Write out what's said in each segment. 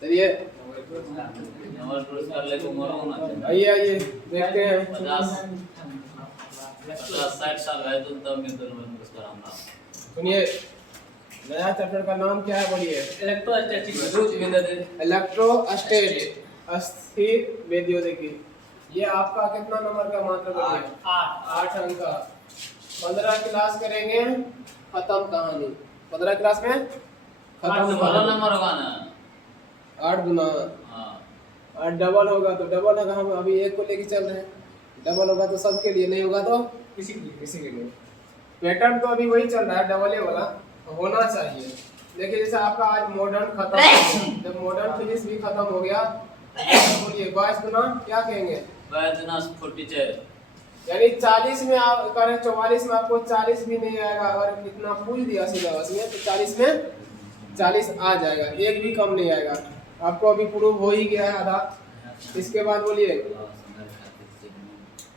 चलिए नोबेल पुरस्कार लेके मरो ना चाहिए। आइए आइए देखते हैं। 50-60 साल है तो तब में तो नोबेल पुरस्कार हमरा। सुनिए, नया चैप्टर का नाम क्या है बोलिए? इलेक्ट्रोस्टैटिक, अस्थिर विद्युतिकी। ये आपका कितना नंबर का मात्र बोलिए? 8 अंक का। 15 क्लास करेंगे, खत्म कहानी। 15 क्लास में खत्म। 12 नंबर होगा ना। 8 गुना हाँ 8 डबल होगा तो डबल होगा। हम अभी एक को लेके चल रहे हैं। डबल होगा तो सबके लिए, नहीं होगा तो किसी के लिए। पैटर्न तो अभी वही चल रहा है, डबल ए वाला होना चाहिए। देखिए जैसे आपका आज मॉडर्न खत्म हो गया, जब मॉडर्न फिजिक्स भी खत्म हो गया तो बोलिए 22 गुना क्या कहेंगे? 42 यानी 40 में आप करें, 44 में आपको 40 भी नहीं आएगा। अगर इतना पूछ दिया सिलेबस में तो 40 में 40 आ जाएगा, एक भी कम नहीं आएगा। आपको अभी प्रूव हो ही गया है आधा। इसके बाद बोलिए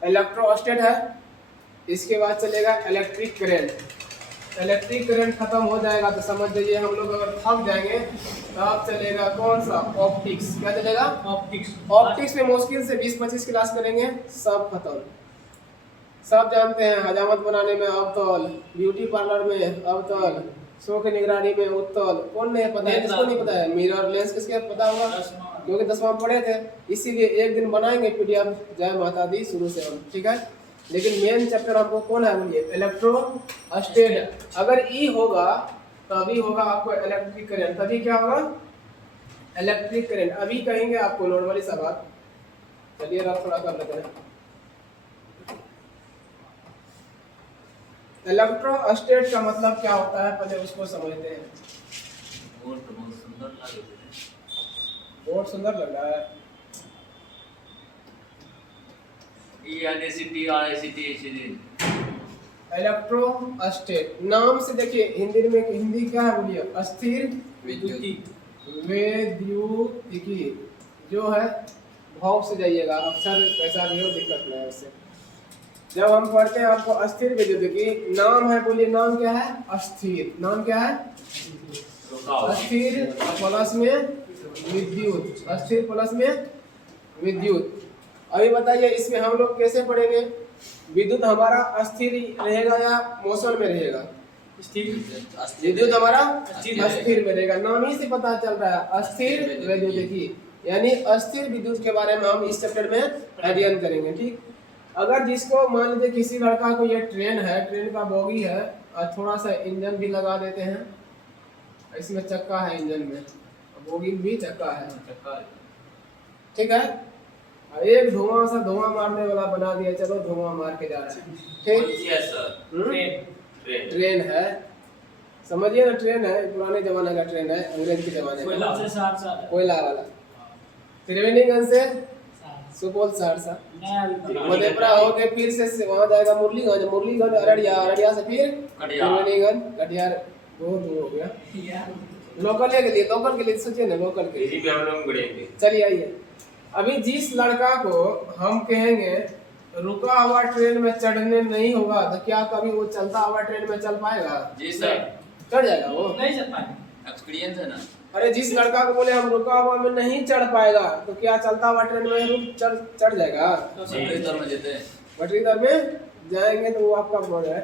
इलेक्ट्रोस्टैट है, इसके बाद चलेगा इलेक्ट्रिक करंट। इलेक्ट्रिक करंट खत्म हो जाएगा तो समझ लीजिए हम लोग अगर थक जाएंगे तब चलेगा कौन सा? ऑप्टिक्स। क्या चलेगा? ऑप्टिक्स में मुश्किल से 20-25 क्लास करेंगे, सब खत्म। सब जानते हैं हजामत बनाने में अवतल, ब्यूटी पार्लर में अवतल, शो की निगरानी में उत्तल। कौन नहीं पता है? किसको नहीं पता है? मिरर लेंस किसके पता होगा? क्योंकि 10वां पढ़े थे। इसीलिए एक दिन बनाएंगे पीडीएफ, जय माता दी शुरू से हम, ठीक है। लेकिन मेन चैप्टर आपको कौन है बोलिए? इलेक्ट्रोस्टैट। अगर ई होगा तभी होगा आपको इलेक्ट्रिक करंट। तभी क्या होगा? Electric current. अभी कहेंगे आपको नॉर्मली सा बात। चलिए रफ थोड़ा कर लेते हैं। इलेक्ट्रोस्टैट का मतलब क्या होता है पहले उसको समझते हैं। बहुत सुंदर लग रहा है। बहुत सुंदर लग रहा है। इलेक्ट्रोस्टैट नाम से देखिए, हिंदी में हिंदी क्या है बोलिए? अस्थिर विद्युतिकी। जो है भाव से जाइएगा, अक्षर कैसा भी हो दिक्कत नहीं है उससे। जब हम पढ़ते हैं आपको अस्थिर विद्युतिकी, नाम है बोलिए, नाम क्या है? अस्थिर। नाम क्या है? अस्थिर प्लस में विद्युत। अस्थिर प्लस में विद्युत। अभी बताइए इसमें हम लोग कैसे पढ़ेंगे? विद्युत हमारा अस्थिर रहेगा या मोशन में रहेगा? विद्युत हमारा अस्थिर में रहेगा। नाम ही से पता चल रहा है अस्थिर विद्युतिकी, यानी अस्थिर विद्युत के बारे में हम इस चैप्टर में अध्ययन करेंगे, ठीक। अगर जिसको मान लीजिए किसी लड़का को ये ट्रेन है, ट्रेन का बोगी है और थोड़ा सा इंजन भी लगा देते हैं, इसमें चक्का है, इंजन में बोगी भी चक्का है, ठीक है। एक धुआं मारने वाला बना दिया, चलो धुआं मार के जा रहा है, ठीक। ट्रेन है, समझिए ना, ट्रेन है, पुराने जमाने का ट्रेन है, अंग्रेज के जमाने का, कोयला वाला। त्रिवेणीगंज से सुपौल सहरसा, मधेपुरा होके फिर से वहाँ जाएगा मुरलीगंज अररिया से फिर त्रिवेणीगंज, कटिहार, बहुत दूर हो गया। लोकल के लिए सोचिए ना, लोकल के लिए चलिए आइए। अभी जिस लड़का को हम कहेंगे रुका हुआ ट्रेन में चढ़ने नहीं होगा तो क्या कभी वो चलता हुआ ट्रेन में चल पाएगा? जी सर, चढ़ जाएगा वो? नहीं चढ़ पाएगा, एक्सपीरियंस है ना। अरे जिस लड़का को बोले हम रुका हुआ में नहीं चढ़ पाएगा तो क्या चलता हुआ ट्रेन में चढ़ जाएगा? पटरी दर में जाएंगे तो वो आपका बोल है।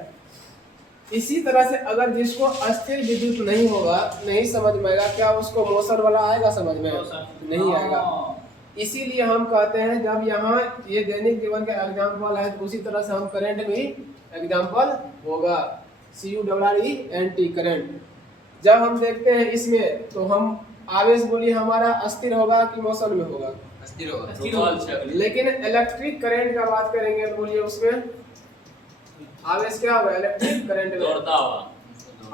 इसी तरह से अगर जिसको अस्थिर विद्युत नहीं होगा, नहीं समझ में आएगा, क्या उसको मोशन वाला आएगा समझ में? नहीं आएगा। इसीलिए हम कहते हैं जब यहाँ ये दैनिक जीवन का एग्जाम्पल है तो उसी तरह से हम करंट में एग्जाम्पल होगा, CURRENT करंट। जब हम देखते हैं इसमें तो हम आवेश बोलिए हमारा अस्थिर होगा कि मोशन में होगा? अस्थिर होगा। लेकिन इलेक्ट्रिक करंट का बात करेंगे तो बोलिए उसमें आवेश क्या होगा? इलेक्ट्रिक करंट में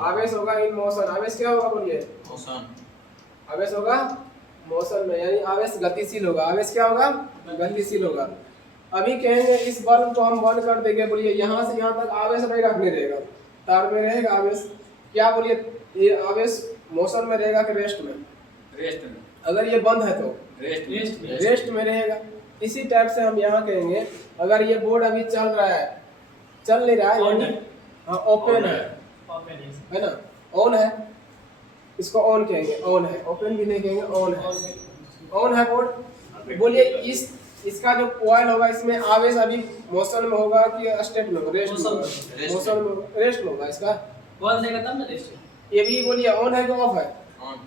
आवेश होगा इन मोशन। आवेश क्या होगा बोलिए? मोशन। आवेश होगा मोशन में, यानी आवेश गतिशील होगा। आवेश क्या होगा? गतिशील होगा। अभी कहेंगे इस बल्ब को हम बंद कर देंगे, बोलिए यहाँ से यहाँ तक आवेश रहेगा कि नहीं रहेगा? तार में रहेगा आवेश। क्या बोलिए, ये आवेश मोशन में रहेगा कि रेस्ट में? रेस्ट में। अगर ये बंद है तो रेस्ट में रहेगा। इसी टाइप से हम यहाँ कहेंगे अगर ये बोर्ड अभी चल रहा है, चल नहीं रहा है, यानी हाँ ओपन है ना, ऑन है। इसको ऑन कहेंगे, ऑन है, ओपन भी नहीं कहेंगे, ऑन है, ऑन है बोर्ड। बोलिए इसका जो कॉइल होगा इसमें आवेश अभी मोशन में होगा कि स्टेट में, रेस्ट में होगा? मोशन में, रेस्ट में होगा। इसका कॉल देगा तब ना रेस्ट। ये भी बोलिए ऑन है कि ऑफ है?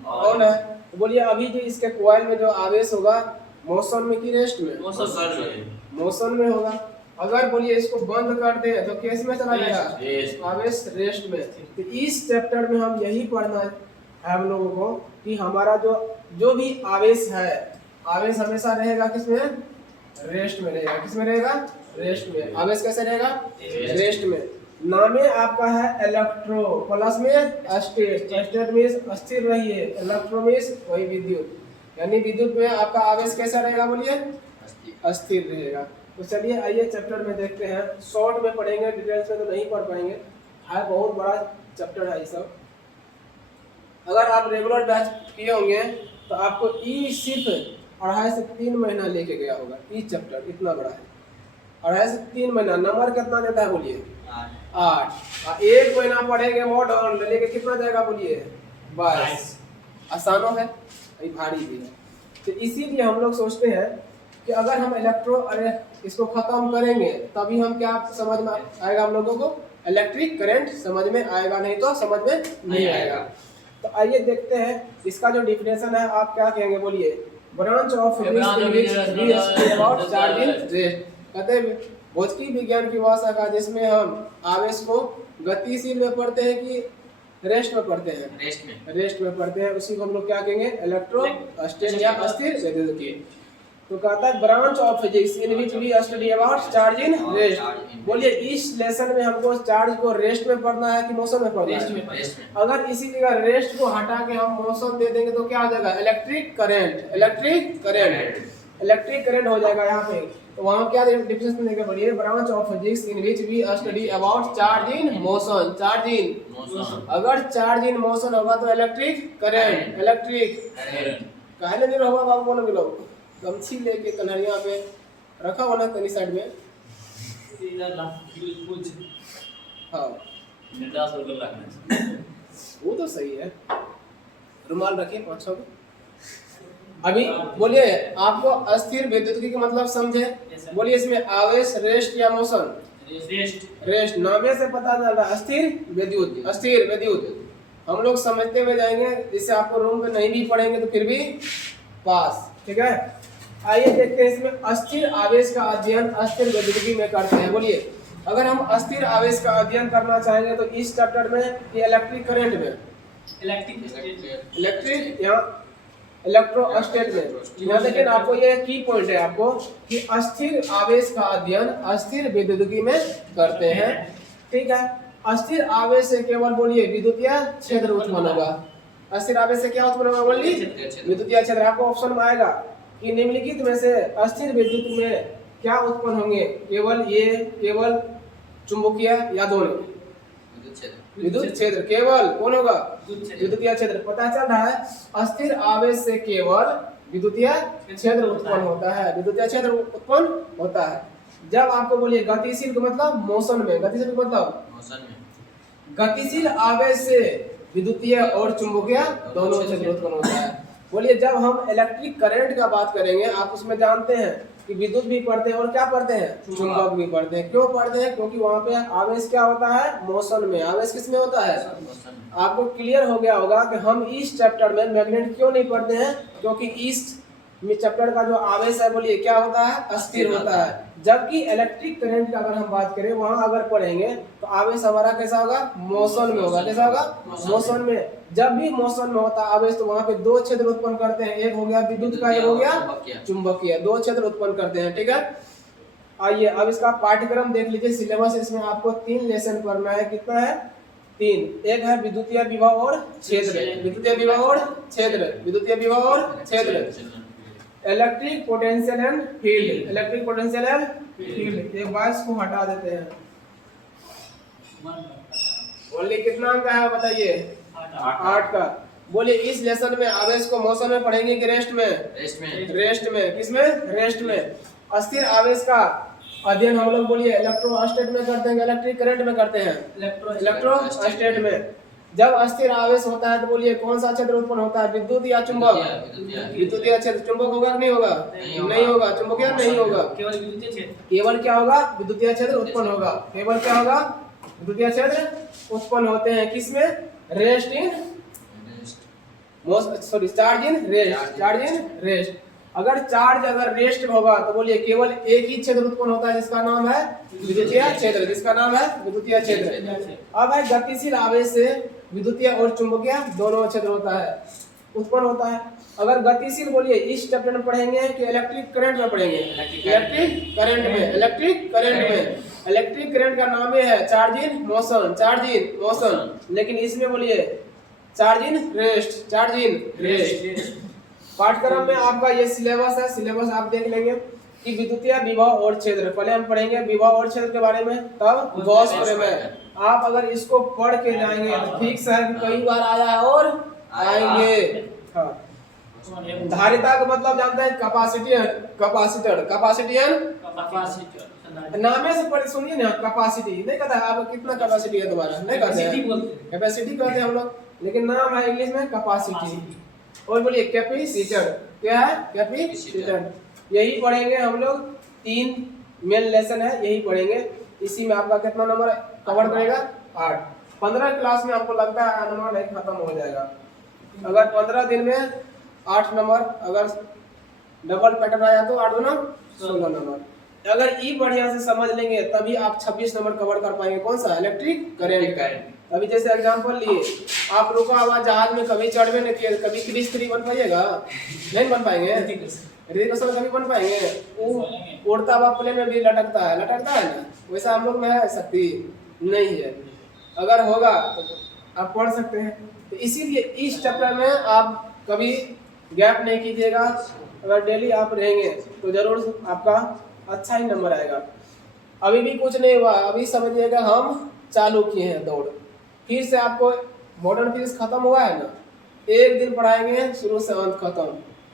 ऑन है। तो बोलिए अभी जो इसके कॉइल में जो आवेश होगा मोशन में कि रेस्ट में? मोशन में होगा। अगर बोलिए इसको बंद कर दे तो किस में चला जाएगा? आवेश रेस्ट में। तो इस चैप्टर में हम यही पढ़ना है हम लोगों को कि हमारा जो भी आवेश है, आवेश हमेशा रहेगा किसमें? रेस्ट में रहेगा। किसमें रहेगा? रेस्ट में। आवेश कैसे रहेगा? रेस्ट में। नामे आपका है इलेक्ट्रो, प्लस में स्टेट, स्टेट में स्थिर रहिए, इलेक्ट्रो में वही विद्युत, यानी विद्युत में आपका आवेश कैसा रहेगा? बोलिए अस्थिर रहेगा। तो चलिए आइए चैप्टर में देखते हैं। शॉर्ट में पढ़ेंगे, डिटेल्स में तो नहीं पढ़ पाएंगे, है बहुत बड़ा चैप्टर है ये सब। अगर आप रेगुलर बैच किए होंगे तो आपको ई सिर्फ 2.5 से 3 महीना लेके गया होगा। ई चैप्टर इतना बड़ा है, 2.5 से 3 महीना। नंबर कितना देता है? बोलिए 8। 1 महीना पढ़ेंगे मॉडर्न लेके कितना जाएगा? बोलिए 22। आसानो है, ये भारी भी है। तो इसीलिए हम लोग सोचते हैं कि अगर हम इसको खत्म करेंगे तभी हम क्या समझ में आएगा हम लोगों को? इलेक्ट्रिक करंट समझ में आएगा, नहीं तो समझ में नहीं आएगा। तो आइए देखते हैं इसका जो डिफिनेशन है आप क्या कहेंगे? बोलिए branch of about charging rest. कहते हैं भौतिकी विज्ञान की भाषा का जिसमें हम आवेश को गतिशील में पढ़ते हैं कि रेस्ट में पढ़ते हैं? रेस्ट में पढ़ते हैं। उसी को हम लोग क्या कहेंगे? इलेक्ट्रोस्टैटिक या अस्थिर विद्युत। तो कहता है branch of physics in which we study about charge in rest. बोलिए इस लेसन में हमको चार्ज को रेस्ट में पढ़ना है कि मोशन में पढ़ना है? अगर इसी जगह रेस्ट को हटा के हम मोशन दे देंगे तो क्या हो जाएगा? Electric current, electric current, electric current हो जाएगा यहाँ पे। तो वहाँ क्या डिफिनेशन देंगे? बोलिए branch of physics in which we study about charge in motion. Charge in, अगर चार्ज इन मोशन होगा तो इलेक्ट्रिक करंट, इलेक्ट्रिक कहने नहीं होगा। बाबू बोलोगे लोग गमछी लेके कन्हैया पे रखा होना तनी साइड में। हाँ वो तो सही है, रुमाल रखिए 500 में। अभी बोलिए आपको अस्थिर विद्युत का मतलब समझे? बोलिए इसमें आवेश रेस्ट या मोशन? रेस्ट। नामे से पता चल रहा है अस्थिर विद्युत, अस्थिर विद्युत हम लोग समझते हुए जाएंगे, जिससे आपको रूम पे नहीं भी पढ़ेंगे तो फिर भी पास। ठीक है, आइए देखते हैं इसमें अस्थिर आवेश का अध्ययन अस्थिर विद्युत में करते हैं। बोलिए अगर हम अस्थिर आवेश का अध्ययन करना चाहेंगे तो इस चैप्टर में या इलेक्ट्रिक करंट में? इलेक्ट्रिक या इलेक्ट्रोस्टैट में। यहाँ देखिए आपको ये की पॉइंट है आपको कि अस्थिर आवेश का अध्ययन अस्थिर विद्युत में करते हैं। ठीक है, अस्थिर आवेश से केवल बोलिए विद्युतीय क्षेत्र उत्पन्न होगा। अस्थिर आवेश से क्या उत्पन्न होगा? बोलिए विद्युतीय क्षेत्र। आपको ऑप्शन में आएगा कि निम्नलिखित में से अस्थिर विद्युत में क्या उत्पन्न होंगे? केवल चुंबकीय या दोनों? विद्युत क्षेत्र। केवल कौन होगा? विद्युतीय क्षेत्र। पता चल रहा है अस्थिर आवेश से केवल विद्युतीय क्षेत्र उत्पन्न होता है, विद्युतीय क्षेत्र उत्पन्न होता है। जब आपको बोलिए गतिशील का मतलब मोशन में, गतिशील का मतलब मोशन में, गतिशील आवेश से विद्युतीय और चुंबकीय दोनों क्षेत्र उत्पन्न होता है। बोलिए जब हम इलेक्ट्रिक करंट का बात करेंगे आप उसमें जानते हैं कि विद्युत भी पढ़ते हैं और क्या पढ़ते हैं? चुंबक भी पढ़ते हैं। क्यों पढ़ते हैं? क्योंकि वहाँ पे आवेश क्या होता है? मोशन में। आवेश किस में होता है? आपको क्लियर हो गया होगा कि हम इस चैप्टर में मैग्नेट क्यों नहीं पढ़ते हैं, क्योंकि इस चैप्टर का जो आवेश है बोलिए क्या होता है? अस्थिर होता है। जबकि इलेक्ट्रिक करंट का अगर हम बात करें वहां अगर पढ़ेंगे तो आवेश हमारा कैसा होगा? मोशन में होगा। कैसा होगा? मोशन में। जब भी मोशन में होता है आवेश तो वहां पे दो क्षेत्र उत्पन्न करते हैं, एक हो गया विद्युत का, एक हो गया चुंबकीय, दो क्षेत्र उत्पन्न करते हैं। ठीक है, आइए अब इसका पाठ्यक्रम देख लीजिए। सिलेबस इसमें आपको 3 लेसन पढ़ना है। कितना है? 3। एक है विद्युतीय विभव और क्षेत्र, विद्युतीय विभव और क्षेत्र, विद्युतीय विभव और क्षेत्र, electric potential and field, electric potential and field. एक बार को हटा देते हैं। ओनली कितना अंक है बताइए? 8 का। बोलिए इस लेसन में आवेश को मोशन में पढ़ेंगे कि रेस्ट में? रेस्ट में। किसमें? रेस्ट में। अस्थिर आवेश का अध्ययन हम लोग बोलिए इलेक्ट्रोस्टैट में करते हैं, इलेक्ट्रिक करंट में करते हैं? इलेक्ट्रोस्टैट में। जब अस्थिर आवेश होता है तो बोलिए कौन सा क्षेत्र उत्पन्न होता है, विद्युत या चुंबक? विद्युतीय क्षेत्र। चुंबक होगा कि नहीं होगा? नहीं होगा। चुंबकीय नहीं होगा, केवल विद्युतीय क्षेत्र। केवल क्या होगा? विद्युतीय क्षेत्र उत्पन्न होगा। केवल क्या होगा? विद्युतीय क्षेत्र उत्पन्न होते हैं किसमें? Rest in charge in rest, charge in rest. अगर चार्ज अगर रेस्ट होगा तो बोलिए केवल एक ही क्षेत्र उत्पन्न होता है जिसका नाम है विद्युतीय क्षेत्र, जिसका नाम है विद्युतीय क्षेत्र। अब है गतिशील आवेश से विद्युतीय और चुंबकीय दोनों क्षेत्र होता है, उत्पन्न होता है। अगर गतिशील बोलिए इस चैप्टर में पढ़ेंगे कि इलेक्ट्रिक करंट में पढ़ेंगे? इलेक्ट्रिक करंट में, इलेक्ट्रिक करंट में। इलेक्ट्रिक करंट का नाम है charge in motion, charge in motion. लेकिन इसमें बोलिए charge in rest, charge in rest. पाठ्यक्रम में आपका ये सिलेबस है, सिलेबस आप देख लेंगे कि विद्युतीय विभव और क्षेत्र। पहले हम पढ़ेंगे विभव और क्षेत्र के बारे में, तब गॉस प्रमेय। आप अगर इसको पढ़ के जाएंगे तो फिक्स है कि कई बार आया है और आएंगे। हाँ। धारिता का मतलब जानते हैं? Capacitor, capacitor, कैपेसिटियन। नामे से पढ़ सुनिए ना, कैपेसिटी नहीं कहता है आप कितना कैपेसिटी है तुम्हारा, नहीं कहते हैं, कैपेसिटी कहते हैं हम लोग, लेकिन नाम है इंग्लिश में कैपेसिटी। और बोलिए कैपेसिटर, क्या है? कैपेसिटर। यही पढ़ेंगे हम लोग, 3 मेन लेसन है, यही पढ़ेंगे। इसी में आपका कितना नंबर कवर करेगा? 8। 15 क्लास में हमको लगता है नंबर नहीं खत्म हो जाएगा। अगर 15 दिन में 8 नंबर, अगर डबल पैटर्न आया तो 8 गुना 16 नंबर। अगर ई बढ़िया से समझ लेंगे तभी आप 26 नंबर कवर कर पाएंगे। कौन सा? Electric current. अभी जैसे एग्जांपल लिए, आप रुका हुआ जहाज में कभी चढ़वे नहीं किए, कभी क्रिस 3 बन पाइएगा? नहीं बन पाएंगे। रेडिएशन कभी बन पाएंगे? वो उड़ता हुआ प्लेन में भी लटकता है, लटकता है ना, वैसा हम लोग में है शक्ति नहीं है। अगर होगा तो आप पढ़ सकते हैं। तो इसीलिए इस चैप्टर में आप कभी गैप नहीं कीजिएगा। अगर डेली आप रहेंगे तो जरूर आपका अच्छा ही नंबर आएगा। अभी भी कुछ नहीं हुआ, अभी समझिएगा हम चालू किए हैं दौड़। फिर से आपको मॉडर्न फिजिक्स खत्म हुआ है ना, एक दिन पढ़ाएंगे शुरू से अंत खत्म,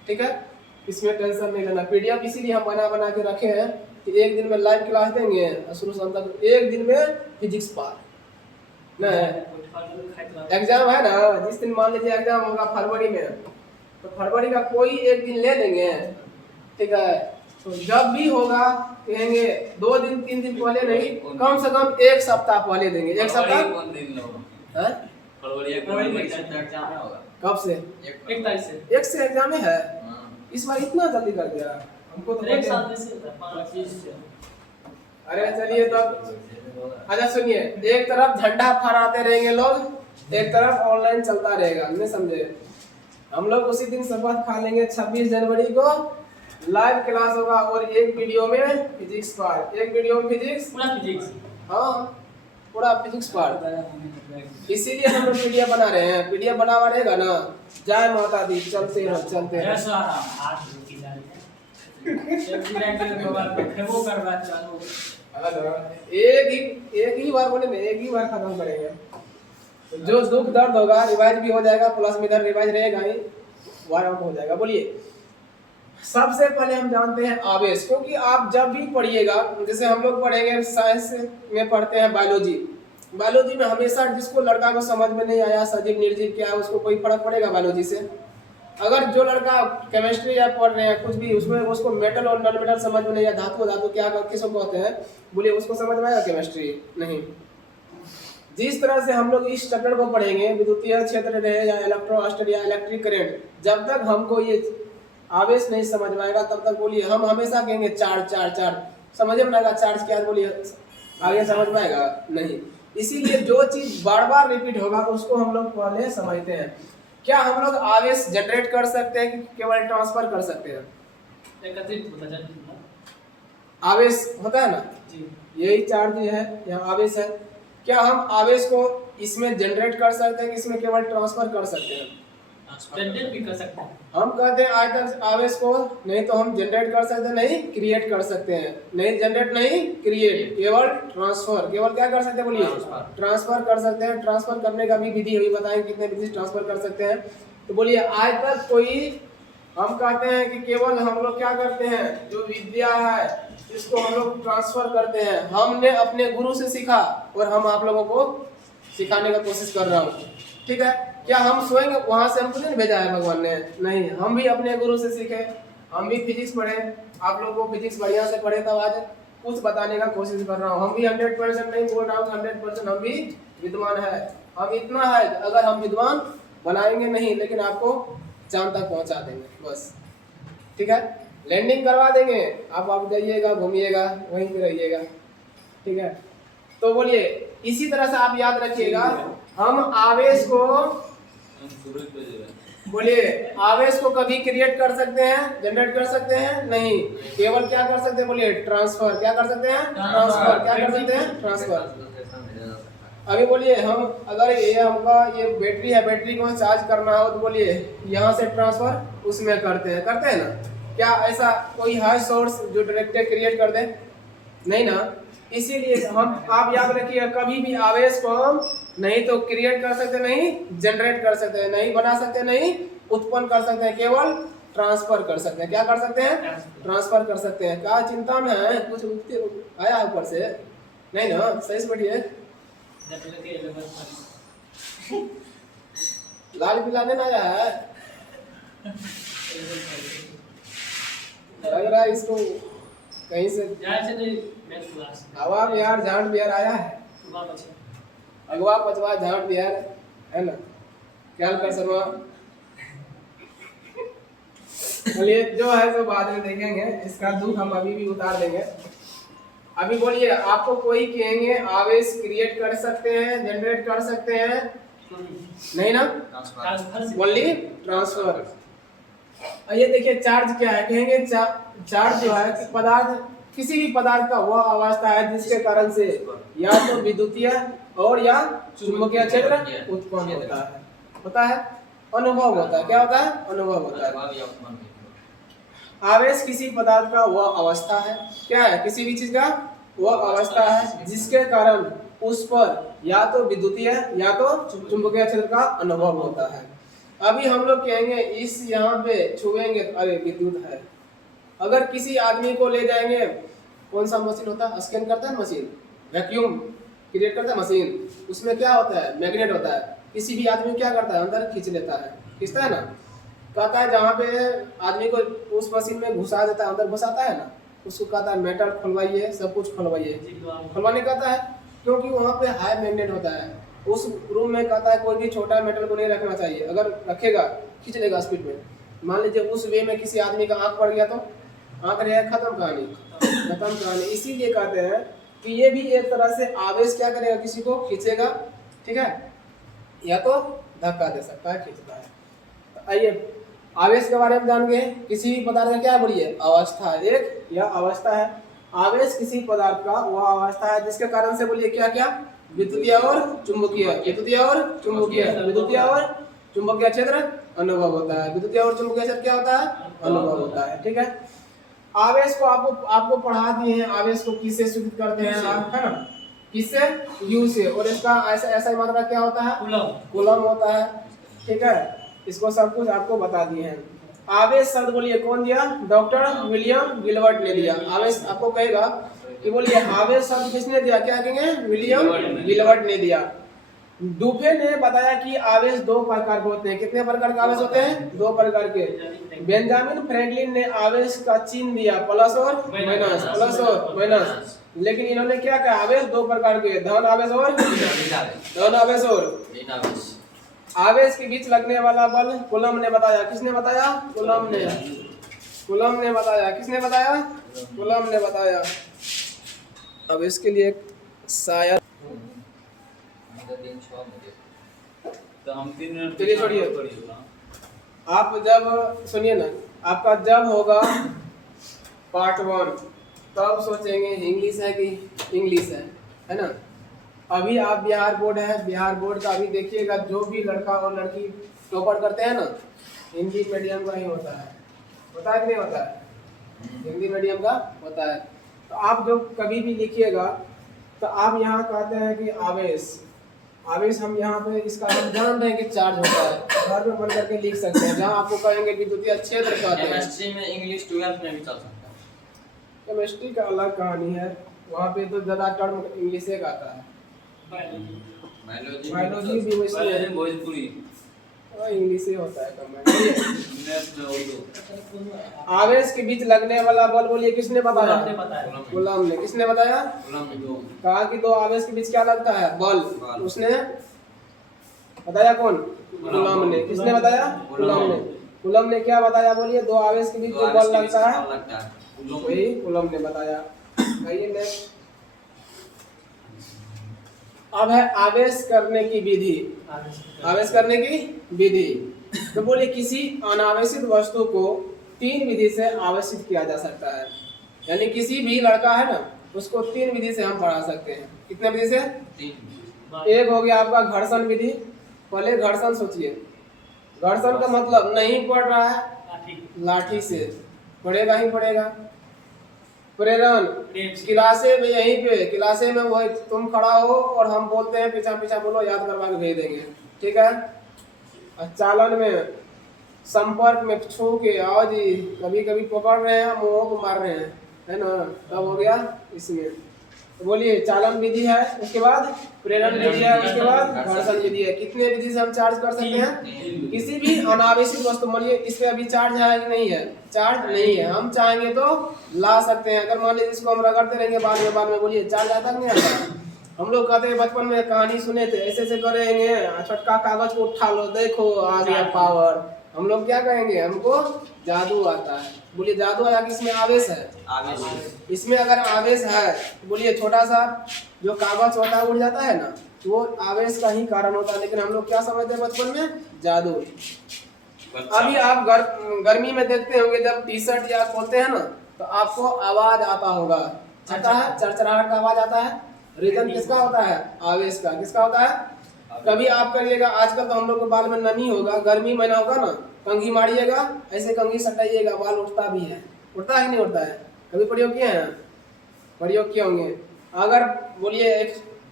ठीक है? इसमें टेंशन नहीं लेना। पीडीएफ इसीलिए हम बना के रखे हैं कि एक दिन में लाइव क्लास देंगे और शुरू से अंत तक एक दिन में फिजिक्स पार ना। एग्जाम है ना, जिस दिन मान लीजिए एग्जाम होगा फरवरी में, तो फरवरी का कोई एक दिन ले लेंगे, ठीक है? तो जब भी होगा कहेंगे 2 दिन 3 दिन पहले नहीं, कम से कम 1 सप्ताह पहले देंगे। 1 सप्ताह फरवरी में एग्जाम होगा। कब से? 1 तारीख से। 1 से एग्जाम है। इस बार इतना जल्दी कर दिया हमको तो। 1 साल से 25 से। अरे चलिए तो अच्छा सुनिए, एक तरफ झंडा फहराते रहेंगे लोग, एक तरफ ऑनलाइन चलता रहेगा, नहीं समझे? हम लोग उसी दिन शपथ खा लेंगे 26 जनवरी को लाइव क्लास होगा और एक वीडियो में फिजिक्स पार्ट, एक वीडियो में फिजिक्स पूरा फिजिक्स। हाँ पूरा फिजिक्स पार्ट। इसीलिए हम लोग पीडीएफ बना रहे हैं। पीडीएफ बना हुआ रहेगा ना, जय माता दी, चलते रहो चलते रहो। एक ही बार बोले, एक ही बार खत्म करेंगे। जो दुख दर्द होगा रिवाइज भी हो जाएगा, प्लस में इधर रिवाइज रहेगा ही, वार आउट हो जाएगा। बोलिए सबसे पहले हम जानते हैं आवेश, क्योंकि आप जब भी पढ़िएगा, जैसे हम लोग पढ़ेंगे साइंस में पढ़ते हैं बायोलॉजी, बायोलॉजी में हमेशा जिसको लड़का को समझ में नहीं आया सजीव निर्जीव क्या है उसको कोई फर्क पड़ेगा बायोलॉजी से? अगर जो लड़का केमिस्ट्री या पढ़ रहे हैं कुछ भी, उसमें उसको मेटल और नॉन मेटल समझ में नहीं आया, धातु धातु क्या किसको कहते हैं, बोलिए उसको समझ में आएगा केमिस्ट्री? नहीं। जिस तरह से हम लोग इस चैप्टर को पढ़ेंगे, विद्युतीय क्षेत्र रहे या इलेक्ट्रोस्टैटिक या इलेक्ट्रिक करंट, जब तक हमको ये आवेश नहीं समझ में आएगा तब तक बोलिए हम हमेशा कहेंगे चार्ज चार्ज चार्ज। समझ में आएगा चार्ज क्या है, बोलिए आगे समझ में आएगा? नहीं। इसीलिए जो चीज बार बार रिपीट होगा उसको हम लोग पहले समझते हैं। क्या हम लोग आवेश जनरेट कर सकते हैं कि केवल ट्रांसफर कर सकते हैं? आवेश होता है ना, यही चार्ज है, यहाँ आवेश है। क्या हम आवेश को इसमें जनरेट कर सकते हैं कि इसमें केवल ट्रांसफर कर सकते हैं? जनरेट भी कर सकते हैं। हम कहते हैं आज तक आवेश को नहीं तो हम जनरेट कर सकते हैं, नहीं क्रिएट कर सकते हैं। नहीं जनरेट नहीं क्रिएट, केवल ट्रांसफर। केवल क्या कर सकते हैं बोलिए? ट्रांसफर कर सकते हैं। ट्रांसफर करने का भी विधि अभी बताएंगे कितने विधि ट्रांसफर कर सकते हैं। तो बोलिए आज तक कोई, हम कहते हैं कि केवल हम लोग क्या करते हैं, जो विद्या है इसको हम लोग ट्रांसफर करते हैं। हमने अपने गुरु से सीखा और हम आप लोगों को सिखाने का कोशिश कर रहा हूँ। ठीक है, क्या हम स्वयं वहां से हमको नहीं भेजा है भगवान ने? नहीं, हम भी अपने गुरु से सीखे, हम भी फिजिक्स पढ़े, आप लोगों को फिजिक्स बढ़िया से पढ़े तब आज कुछ बताने का कोशिश कर रहा हूँ। हम भी 100% नहीं बोल रहा हूँ, 100% हम भी विद्वान है। हम इतना है, अगर हम विद्वान बनाएंगे नहीं, लेकिन आपको चांद तक पहुंचा देंगे बस। ठीक है, लैंडिंग करवा देंगे, आप जाइएगा, घूमिएगा, वहीं पे रहिएगा। ठीक है, तो बोलिए, इसी तरह से आप याद रखिएगा, हम आवेश को, बोलिए, आवेश को कभी क्रिएट कर सकते हैं, जनरेट कर सकते हैं? नहीं, केवल क्या कर सकते हैं? बोलिए, ट्रांसफर। क्या कर सकते हैं? ट्रांसफर। क्या कर सकते हैं? ट्रांसफर। अभी बोलिए, हम अगर ये हमका ये बैटरी है, बैटरी को चार्ज करना हो तो बोलिए यहाँ से ट्रांसफर उसमें करते हैं ना? क्या ऐसा कोई है सोर्स जो डायरेक्ट क्रिएट कर दे? नहीं ना। इसीलिए हम, आप याद रखिए, कभी भी आवेश को हम नहीं तो क्रिएट कर सकते, नहीं जनरेट कर सकते हैं, नहीं बना सकते, नहीं उत्पन्न कर सकते हैं, केवल ट्रांसफर कर सकते हैं। क्या कर सकते हैं? ट्रांसफर कर सकते हैं। क्या चिंता में है? कुछ आया ऊपर से? नहीं ना, सही से बैठिए। लाल पीला नहीं आया है, लग रहा है इसको कहीं से हवा बिहार झांट बिहार आया है, अगवा पचवा झांट बिहार है ना। क्या कर शर्मा, चलिए जो है तो बाद में देखेंगे, इसका दुख हम अभी भी उतार देंगे। अभी बोलिए, आपको कोई कहेंगे आवेश क्रिएट कर सकते हैं, जनरेट कर सकते हैं? नहीं ना, ओनली ट्रांसफर। ये देखिए, चार्ज क्या है? कहेंगे चार्ज जो है पदार्थ, किसी भी पदार्थ का वह अवस्था है जिसके कारण से या तो विद्युतीय और या चुंबकीय क्षेत्र उत्पन्न होता है, अनुभव होता है। क्या होता है? अनुभव होता है। आवेश किसी पदार्थ का वह अवस्था है, क्या है? किसी भी चीज का वह अवस्था है जिसके कारण उस पर या तो विद्युतीय या तो चुंबकीय क्षेत्र का अनुभव होता है। अभी हम लोग कहेंगे, इस यहाँ पे छुएंगे, अरे विद्युत है। अगर किसी आदमी को ले जाएंगे, कौन सा मशीन होता है? स्कैन करता है मशीन, वैक्यूम क्रिएट करता है मशीन, उसमें क्या होता है? मैग्नेट होता है। किसी भी आदमी क्या करता है? अंदर खींच लेता है, खींचता है ना। कहता है जहाँ पे आदमी को उस मशीन में घुसा देता है, अंदर घुसाता है ना, उसको कहता है मेटल खुलवाइए, सब कुछ खुलवाइए। खुलवाने कहता है क्योंकि वहाँ पे हाई मैग्नेट होता है। उस रूम में कहता है कोई भी छोटा मेटल को नहीं रखना चाहिए, अगर रखेगा खींच लेगा स्पीड में। मान लीजिए उस वे में किसी आदमी का आँख पड़ गया तो आँख रहेगा, खत्म कहानी, खत्म कहानी। इसीलिए कहते हैं कि ये भी एक तरह से आवेश क्या करेगा? किसी को खींचेगा, ठीक है, या तो धक्का दे सकता है, खींचता है। तो आइए आवेश के बारे में जान गए। किसी भी पदार्थ का क्या बोलिए? अवस्था, एक या अवस्था है। आवेश किसी पदार्थ का वह अवस्था है जिसके कारण से बोलिए क्या क्या? विद्युतीय और चुंबकीय, विद्युतीय और चुंबकीय, विद्युतीय और चुंबकीय क्षेत्र अनुभव होता है। विद्युतीय और चुंबकीय क्षेत्र क्या होता है? अनुभव होता है। ठीक है, आवेश को आपको पढ़ा दिए हैं, आवेश को किससे सूचित करते हैं आप, है ना? किससे? यू से। और इसका ऐसा मात्रा क्या होता है? कूलम होता है। ठीक है, इसको सब कुछ आपको बता दिए हैं। आवेश शब्द बोलिए कौन दिया? डॉक्टर विलियम गिलबर्ट ने दिया। आवेश आपको कहेगा कि बोलिए आवेश शब्द किसने दिया? क्या कहेंगे? विलियम गिलबर्ट ने दिया। डुफे ने बताया कि आवेश दो प्रकार के होते हैं। कितने प्रकार के आवेश होते हैं? दो प्रकार के। बेंजामिन फ्रैंकलिन ने आवेश का चिन्ह दिया, प्लस और माइनस, प्लस और माइनस। लेकिन इन्होंने क्या कहा? आवेश दो प्रकार के, धन आवेश और धन आवेश और आवेश के बीच लगने वाला बल कूलम ने बताया। किसने बताया? कूलम ने। कूलम ने बताया। किसने बताया? कूलम ने बताया। अब इसके लिए शायद तो हम 3 मिनट चलिए छोड़िए। आप जब सुनिए ना, आपका जब होगा पार्ट 1 तब सोचेंगे इंग्लिश है कि इंग्लिश है ना। अभी आप बिहार बोर्ड है, बिहार बोर्ड का अभी देखिएगा, जो भी लड़का और लड़की टॉपर करते हैं ना, हिंदी मीडियम का ही होता है। होता है कि नहीं होता है? हिंदी मीडियम का होता है। तो आप जो कभी भी लिखिएगा तो आप यहाँ कहते हैं कि आवेश, आवेश हम यहाँ पे इसका हम जान रहे हैं कि चार्ज होता है, घर में बन करके लिख सकते हैं। जहाँ आपको कहेंगे विद्युतीय क्षेत्र कहते हैं। केमिस्ट्री में इंग्लिश 12th में भी चल सकता है। केमिस्ट्री का अलग कहानी है, वहाँ पे तो ज़्यादा टर्म इंग्लिश का आता है। बायोलॉजी भी वैसे पहले है। भोजपुरी, और इंग्लिश ही होता है कंबाइंड। मैथ में उर्दू। आवेश के बीच लगने वाला बल बोलिए किसने बताया? आपने बताया। गुलाम ने। किसने बताया? कहा कि दो आवेश के बीच क्या लगता है? बल। उसने बताया कौन? गुलाम ने। किसने बताया? गुलाम ने। गुलाम ने क्या बताया बोलिए? दो आवेश के बीच जो बल लगता है वही गुलाम ने बताया। आइए नेक्स्ट। अब है आवेश करने की विधि। आवेश करने की विधि तो बोलिए किसी अनावेशित वस्तु को 3 विधि से आवेशित किया जा सकता है। यानी किसी भी लड़का है ना उसको 3 विधि से हम पढ़ा सकते हैं। कितने विधि से? 3। एक हो गया आपका घर्षण विधि। पहले घर्षण सोचिए। घर्षण का मतलब नहीं पड़ रहा है लाठी से, पड़ेगा ही पड़ेगा। प्रेरण क्लासे में यहीं पे क्लासे में वो तुम खड़ा हो और हम बोलते हैं पीछा पीछा बोलो, याद करवा के भेज देंगे, ठीक है। और चालन में संपर्क में छू के आओ जी, कभी कभी पकड़ रहे हैं मुंह को मार रहे हैं, है ना, तब हो गया इसमें। तो बोलिए चालन विधि है, उसके बाद प्रेरण विधि है, उसके बाद घर्षण विधि है। कितने विधि से हम चार्ज कर सकते हैं? किसी भी अनावेशित वस्तु, मानिए इस पे अभी चार्ज है कि नहीं है? चार्ज नहीं है, हम चाहेंगे तो ला सकते हैं। अगर मान लीजिए इसको हम रगड़ते रहेंगे बाद में बोलिए चार्ज आता नहीं आता? हम लोग कहते हैं बचपन में कहानी सुने थे, ऐसे ऐसे करेंगे छोटका कागज को उठा लो, देखो आ गया पावर। हम लोग क्या कहेंगे? हमको जादू आता है। बोलिए जादू आया कि इसमें आवेश है? इसमें अगर आवेश है बोलिए छोटा सा जो कागज होता है उड़ जाता है ना, वो आवेश का ही कारण होता है। लेकिन हम लोग क्या समझते हैं बचपन में? जादू। अभी आप गर्मी में देखते होंगे जब टी शर्ट या खोलते हैं ना तो आपको आवाज आता होगा, आता है चरचराहट का आवाज आता है। रीजन किसका होता है? आवेश का। किसका होता है? कभी आप करिएगा, आजकल तो हम लोग के बाल में नमी होगा, गर्मी महीना होगा ना, कंघी मारिएगा, ऐसे कंघी सटाइएगा, बाल उठता भी है। उठता है कि नहीं उठता है? कभी प्रयोग किए हैं? प्रयोग किए होंगे। अगर बोलिए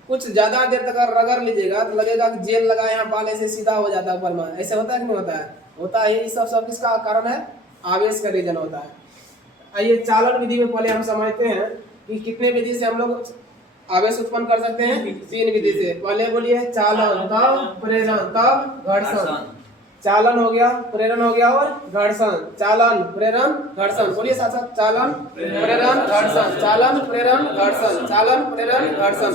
कुछ ज्यादा देर तक रगड़ लीजिएगा तो लगेगा कि जेल लगाए हैं, बाल ऐसे सीधा हो जाता है ऊपर में। ऐसे होता है कि नहीं होता है? होता है। ये सब किसका कारण है? आवेश का रीजन होता है। आइए चालन विधि में पहले हम समझते हैं कि कितने विधि से हम लोग आवेश उत्पन्न कर सकते हैं। 3 विधि से। पहले बोलिए चालन, तब प्रेरण, तब घर्षण। चालन हो गया, प्रेरण हो गया और घर्षण। चालन, प्रेरण, घर्षण। बोलिए साथ साथ, चालन, प्रेरण, घर्षण, चालन, प्रेरण, घर्षण, चालन, प्रेरण, घर्षण,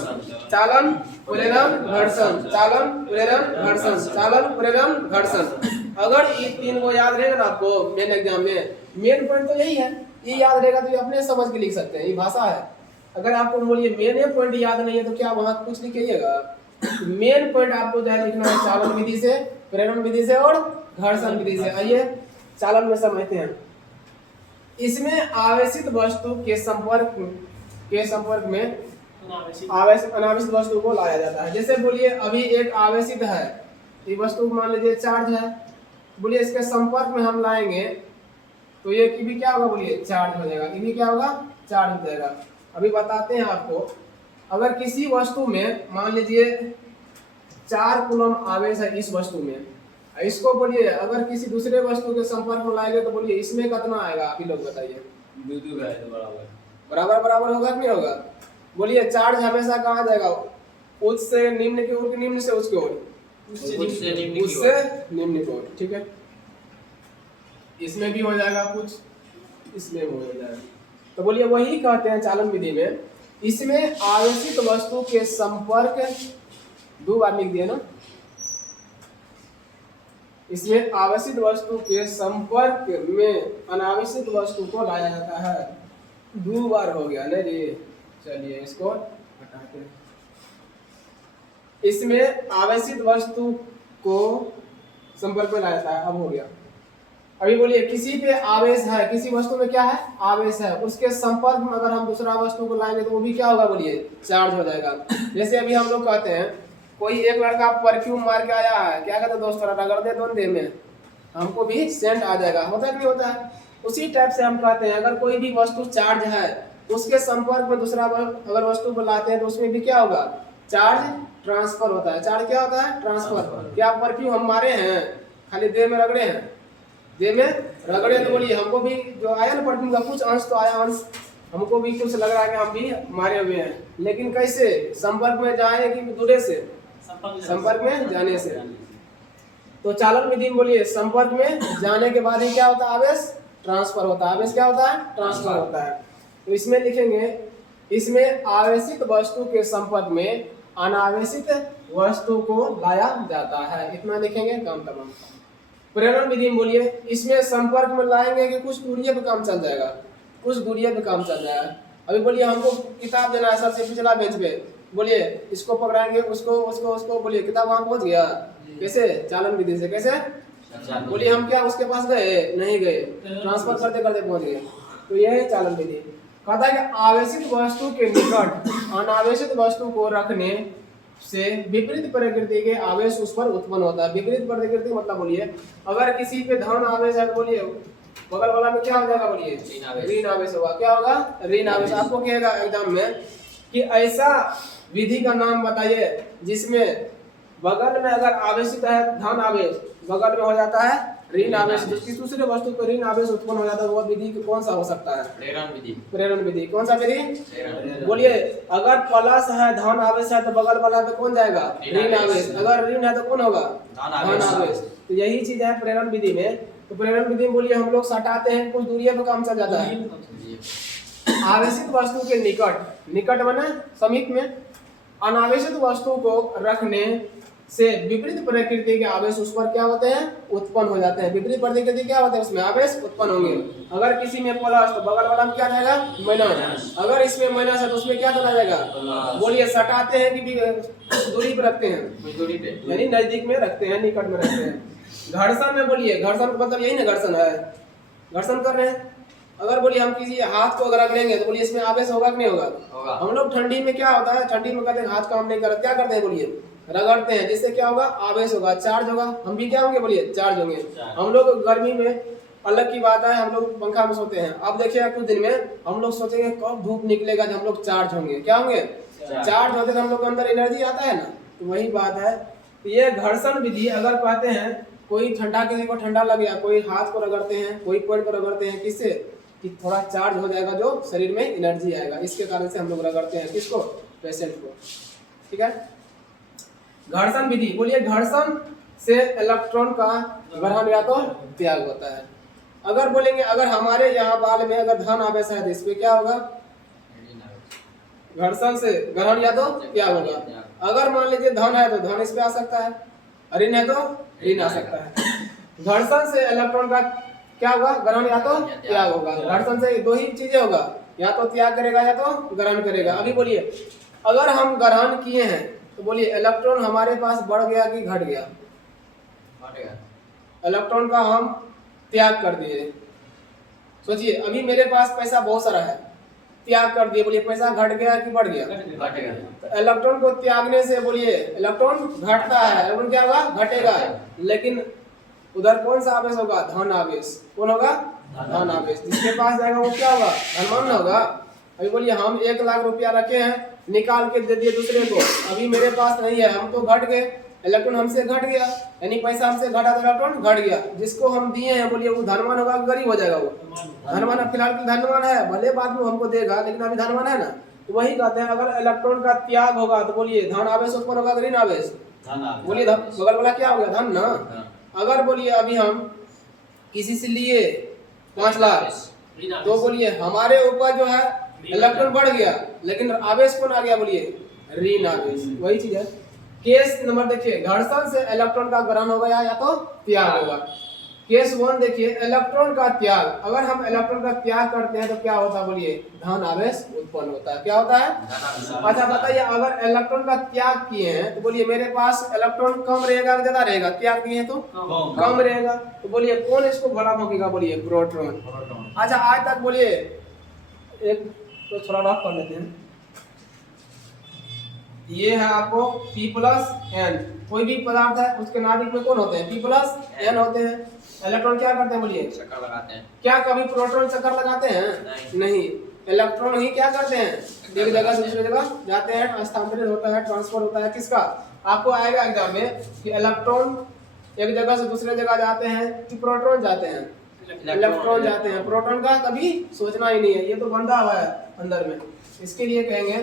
चालन, प्रेरण, घर्षण, चालन, प्रेरण, घर्षण, चालन, प्रेरण, घर्षण। अगर ये 3 को याद रहेगा ना आपको मेन एग्जाम में, मेन पॉइंट तो यही है, ये याद रहेगा तो ये अपने समझ के लिख सकते हैं, ये भाषा है। अगर आपको बोलिए मेन पॉइंट याद नहीं है तो क्या वहां कुछ लिखिएगा? मेन पॉइंट आपको जो लिखना है चालन विधि से, प्रेरण विधि से और घर्षण विधि से। आइए चालन में समझते हैं। इसमें आवेशित वस्तु के संपर्क में अनावेशित वस्तु को लाया जाता है। जैसे बोलिए अभी एक आवेशित है, ये वस्तु मान लीजिए चार्ज है, बोलिए इसके संपर्क में हम लाएंगे तो ये की भी क्या होगा? बोलिए चार्ज हो जाएगा। ये भी क्या होगा? चार्ज हो जाएगा। अभी बताते हैं आपको। अगर किसी वस्तु में मान लीजिए 4 कूलम आवेश है इस वस्तु में, इसको बोलिए अगर किसी दूसरे वस्तु के संपर्क में लाएंगे तो बोलिए इसमें कितना आएगा? आप ही लोग बताइए। बराबर बराबर होगा कि नहीं होगा? बोलिए चार्ज हमेशा कहाँ जाएगा? उच्च से निम्न की ओर कि निम्न से उच्च की ओर? उच्च से निम्न की ओर, ठीक है। इसमें भी हो जाएगा कुछ, इसमें हो जाएगा। तो बोलिए वही कहते हैं चालन विधि में, इसमें आवेशित वस्तु के संपर्क, 2 बार लिख दिया ना, इसमें आवेशित वस्तु के संपर्क में अनावेशित वस्तु को लाया जाता है। 2 बार हो गया ना जी। चलिए इसको हटाते हैं। इसमें आवेशित वस्तु को संपर्क में लाया जाता है। अब हो गया। अभी बोलिए किसी पे आवेश है, किसी वस्तु में क्या है? आवेश है, उसके संपर्क में अगर हम दूसरा वस्तु को लाएंगे तो वो भी क्या होगा? बोलिए चार्ज हो जाएगा। जैसे अभी हम लोग कहते हैं कोई एक लड़का परफ्यूम मार के आया है, क्या कहते हैं दोस्त, रगड़ दे दोनों देह में, हमको भी सेंट आ जाएगा। होता है कि नहीं होता है? उसी टाइप से हम कहते हैं अगर कोई भी वस्तु चार्ज है उसके संपर्क में दूसरा अगर वस्तु को लाते हैं तो उसमें भी क्या होगा? चार्ज ट्रांसफर होता है। चार्ज क्या होता है? ट्रांसफर। क्या परफ्यूम हम मारे हैं, खाली देह में रगड़े हैं? देह में रगड़े तो बोलिए हमको भी जो आया ना परफ्यूम का कुछ अंश तो आया, अंश हमको भी कुछ लग रहा है कि हम भी मारे हुए हैं। लेकिन कैसे? संपर्क में जाए कि दूरे से? संपर्क में जाने से। तो चालन विधि में बोलिए संपर्क में जाने के बाद ही क्या होता है, आवेश ट्रांसफर होता है। आवेश क्या होता है, ट्रांसफर होता है। तो इसमें लिखेंगे, इसमें आवेशित वस्तु के संपर्क में अनावेशित वस्तु को लाया जाता है। इतना लिखेंगे, काम तमाम। प्रेरण विधि में बोलिए इसमें संपर्क में लाएंगे कि कुछ दूरिये पे काम चल जाएगा, कुछ दूरिये पे काम चल जाएगा। अभी बोलिए हमको किताब देना है सबसे पिछला बेंच पे, बोलिए इसको पकड़ाएंगे, उसको उसको उसको, बोलिए किताब वहां पहुंच गया। कैसे, चालन विधि से। कैसे, बोलिए हम क्या उसके पास गए, नहीं गए, ट्रांसफर करते करते पहुंच गए। तो यह है चालन विधि। कहता है कि आवेशित वस्तु के निकट अनावेशित वस्तु को रखने से विपरीत प्रकृति के आवेश उस पर उत्पन्न होता है। विपरीत प्रकृति मतलब बोलिए अगर किसी पे धन आवेश है तो बोलिए बगल वाला में क्या हो जाएगा, बोलिए ऋण आवेश होगा। क्या होगा, ऋण आवेश। आपको कहेगा एग्जाम में कि ऐसा विधि का नाम बताइए जिसमें बगल में अगर आवेशित है धन आवेश, बगल में हो जाता है ऋण आवेश, जिसकी दूसरे वस्तु पर ऋण आवेश उत्पन्न हो जाता है, वो विधि कौन सा हो सकता है, प्रेरण विधि। प्रेरण विधि। कौन सा विधि, बोलिए अगर प्लस है धन आवेश है तो बगल वाला पे कौन जाएगा, ऋण आवेश। अगर ऋण है तो कौन होगा, धन आवेश। तो यही चीज है प्रेरण विधि में। तो प्रेरण विधि में बोलिए हम लोग सटाते हैं, कुछ दूरी पे काम चल जाता है। आवेशित वस्तु के निकट, निकट माने समीप में, अनावेशित वस्तु को रखने से विपरीत प्रकृति के आवेश उस पर क्या होते हैं, उत्पन्न हो जाते हैं। विपरीत प्रकृति क्या होते हैं, उसमें आवेश उत्पन्न होंगे। अगर किसी में प्लस तो बगल वाला में क्या जाएगा, माइनस। अगर इसमें माइनस है तो उसमें क्या चला जाएगा, बोलिए सटाते हैं कि दूरी पर रखते हैं, दूरी पे, यानी नजदीक में रखते हैं, निकट में रखते हैं। घर्षण में बोलिए, घर्षण का मतलब यही ना, घर्षण है, घर्षण कर रहे हैं। अगर बोलिए हम किसी हाथ को अगर रगड़ेंगे तो बोलिए इसमें आवेश होगा कि नहीं होगा। हम लोग ठंडी में क्या होता है, ठंडी में कहते हैं हाथ काम नहीं कर, क्या करते हैं, बोलिए रगड़ते हैं, जिससे क्या होगा, आवेश होगा, चार्ज होगा। हम भी क्या होंगे, बोलिए चार्ज होंगे। हम लोग गर्मी में अलग की बात है, हम लोग पंखा में सोते हैं। अब देखिए कुछ दिन में हम लोग सोचेंगे कब धूप निकलेगा जब हम लोग चार्ज होंगे। क्या होंगे, चार्ज होते तो हम लोग के अंदर एनर्जी आता है ना। तो वही बात है। ये घर्षण विधि अगर कहते हैं कोई ठंडा, किसी को ठंडा लग गया, कोई हाथ को रगड़ते हैं, कोई पैर को रगड़ते हैं, किससे कि थोड़ा चार्ज हो जाएगा, जो शरीर में एनर्जी आएगा, इसके कारण से हम लोग रगड़ते हैं। किसको, पेशेंट को। ठीक है। घर्षण विधि, बोलिए घर्षण से इलेक्ट्रॉन का ग्रहण या तो त्याग होता है। अगर बोलेंगे अगर हमारे यहाँ बाल में अगर धन आवेश है तो इसमें क्या होगा, घर्षण से ग्रहण या तो त्याग होगा। अगर मान लीजिए धन है तो धन इस पे आ सकता है, ऋण है तो ऋण आ सकता है। घर्षण से इलेक्ट्रॉन का क्या होगा, ग्रहण या तो त्याग होगा। घर्षण से दो ही चीजें होगा, या तो त्याग करेगा या तो ग्रहण करेगा। अभी बोलिए अगर हम ग्रहण किए हैं तो बोलिए इलेक्ट्रॉन हमारे पास बढ़ गया कि घट गया, इलेक्ट्रॉन का हम त्याग कर दिए। सोचिए अभी मेरे पास पैसा बहुत सारा है, त्याग कर दिए, बोलिए पैसा घट गया कि बढ़ गया, तो इलेक्ट्रॉन को त्यागने से बोलिए इलेक्ट्रॉन घटता है, इलेक्ट्रॉन क्या होगा, घटेगा। लेकिन उधर कौन सा आवेश होगा, धन आवेश। कौन होगा, धन आवेश। जिसके पास जाएगा वो क्या होगा, धनवान होगा। अभी बोलिए हम 1 लाख रुपया रखे हैं, निकाल के दे दिए दूसरे को, अभी मेरे पास नहीं है, हम तो घट गए, इलेक्ट्रॉन हमसे घट गया, यानी पैसा हमसे घटा तो इलेक्ट्रॉन घट गया। जिसको हम दिए हैं बोलिए वो धनवान होगा, गरीब हो जाएगा। वो धनवान फिलहाल धनवान है, भले बाद में हमको देगा, लेकिन अभी धनवान है ना। तो वही कहते हैं अगर इलेक्ट्रॉन का त्याग होगा तो बोलिए धन आवेश उत्पन्न होगा, ऋण आवेश। बोलिए बगल वाला क्या हो गया, धन ना। अगर बोलिए अभी हम किसी से लिए 5 लाख तो बोलिए हमारे ऊपर जो है इलेक्ट्रॉन बढ़ गया, लेकिन आवेश कौन आ गया, बोलिए ऋण आवेश। वही चीज है। केस नंबर देखिए, घर्षण से इलेक्ट्रॉन का ग्रहण हो गया या तो त्याग होगा। केस 1 देखिए, इलेक्ट्रॉन का त्याग। अगर हम इलेक्ट्रॉन का त्याग करते हैं तो क्या होता है, बोलिए धन आवेश उत्पन्न होता है। क्या होता है, अच्छा बताइए अगर इलेक्ट्रॉन का त्याग किए हैं तो बोलिए मेरे पास इलेक्ट्रॉन कम रहेगा, ज्यादा रहेगा, त्याग किए हैं तो कम रहेगा। तो बोलिए कौन इसको भला भोंकेगा, बोलिए प्रोटॉन। अच्छा आज तक बोलिए एक तो थोड़ा रफ कर लेते हैं। ये है आपको P+N, कोई भी पदार्थ है उसके नाभिक में कौन होते हैं, P+N होते हैं। इलेक्ट्रॉन क्या करते हैं, बोलिए चक्कर लगाते हैं। क्या कभी प्रोटॉन चक्कर लगाते हैं, नहीं। इलेक्ट्रॉन ही क्या करते हैं, एक जगह से दूसरी जगह जाते हैं, स्थानांतरित होता है, ट्रांसफर होता है। किसका, आपको आएगा एग्जाम में कि इलेक्ट्रॉन एक जगह से दूसरे जगह जाते हैं कि प्रोटॉन जाते हैं, इलेक्ट्रॉन जाते हैं। प्रोटॉन का कभी सोचना ही नहीं है, ये तो बंधा हुआ है अंदर में। इसके लिए कहेंगे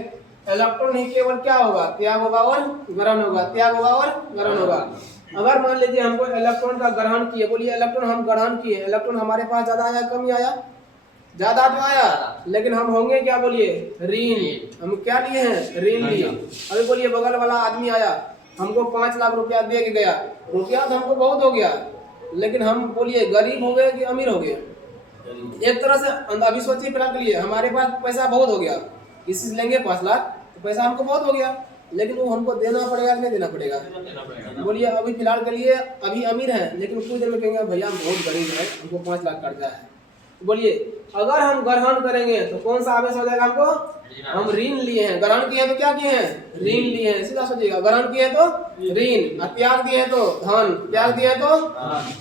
इलेक्ट्रॉन ही केवल क्या होगा, त्याग होगा और ग्रहण होगा, त्याग होगा और ग्रहण होगा। अगर मान लीजिए हमको इलेक्ट्रॉन का ग्रहण किए, बोलिए इलेक्ट्रॉन हम ग्रहण किए, इलेक्ट्रॉन हमारे पास ज्यादा आया कम आया, ज्यादा तो आया, लेकिन हम होंगे क्या, बोलिए ऋण। हम क्या लिए हैं, ऋण लिए। अभी बोलिए बगल वाला आदमी आया, हमको 5 लाख रुपया दे के गया, रुपया तो हमको बहुत हो गया, लेकिन हम बोलिए गरीब हो गए कि अमीर हो गए। एक तरह से अभी सोचिए फिलहाल के लिए हमारे पास पैसा बहुत हो गया, किसी से लेंगे 5 लाख तो पैसा हमको बहुत हो गया, लेकिन वो हमको देना पड़ेगा कि नहीं देना पड़ेगा। बोलिए अभी फिलहाल के लिए अभी अमीर हैं, लेकिन कुछ देर में कहेंगे भैया हम बहुत गरीब है, हमको 5 लाख कर्जा है। बोलिए अगर हम ग्रहण करेंगे तो कौन सा आवेश हो जाएगा हमको, हम ऋण लिए हैं, ग्रहण किए हैं तो क्या किए हैं, ऋण लिए हैं। सीधा सोचिएगा, ग्रहण किए तो ऋण, त्याग दिए तो धन, त्याग दिए तो,